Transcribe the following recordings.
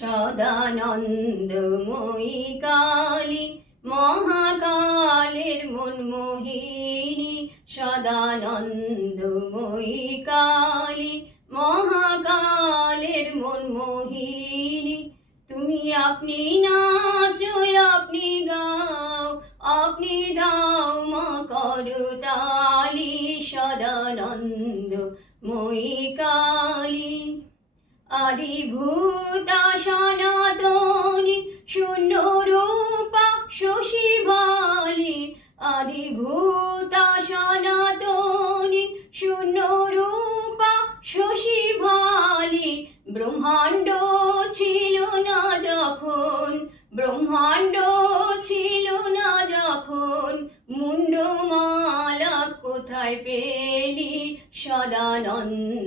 সদানন্দময়ী কালী মহাকালের মনমোহিনী, সদানন্দময়ী কালী মহাকালের মনমোহিনী। তুমি আপনি নাচো, আপনি গাও, আপনি দাও মা করতালি, সদানন্দময়ী কালী। আদিভূতা সনাতনী শূন্যরূপা শশীবালি, আদিভূতা সনাতনী শূন্যরূপা শশীবালি। ব্রহ্মাণ্ড ছিল না যখন, ব্রহ্মাণ্ড ছিল না যখন, মুন্ডমালা কোথায় পেলি, সদানন্দময়ী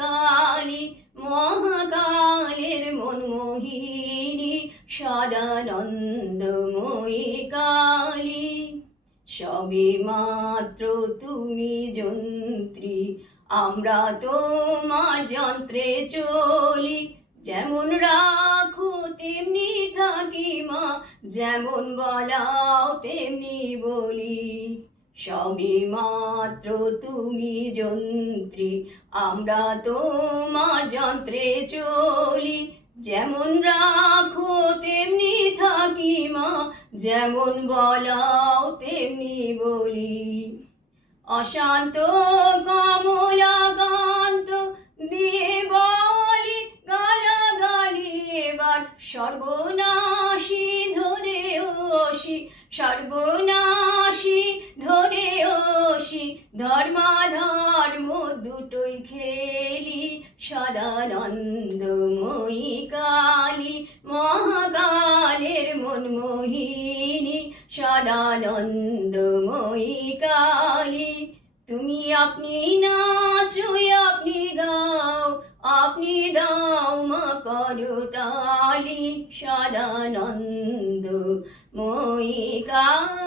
কালী মহাকালের মনমোহিনী, সদানন্দময়ী কালী। সবে মাত্র তুমি যন্ত্রী, আমরা তোমার যন্ত্রে চলি, যেমন রাখো তেমনি থাকি মা, যেমন বলাও তেমনি বলি। সবে মাত্র তুমি যন্ত্রী, আমরা তোমার যন্ত্রে চলি, যেমন রাখো তেমনি থাকি মা, যেমন বলাও তেমনি বলি। অশান্ত কমলাকান্ত দিয়ে বলি গালাগালি, এবার সর্বনাশী ধরে ওসি, সর্বনাশী ধরে ওসি, ধর্মাধর্ম দুটোই খেলি, সদানন্দময়ী কালী মহাকালের মনমোহিনী, সদানন্দময়ী কালী। তুমি আপনি নাচো, আপনি গাও, আপনি দাও মা করতালি, সদানন্দময়ী কালী।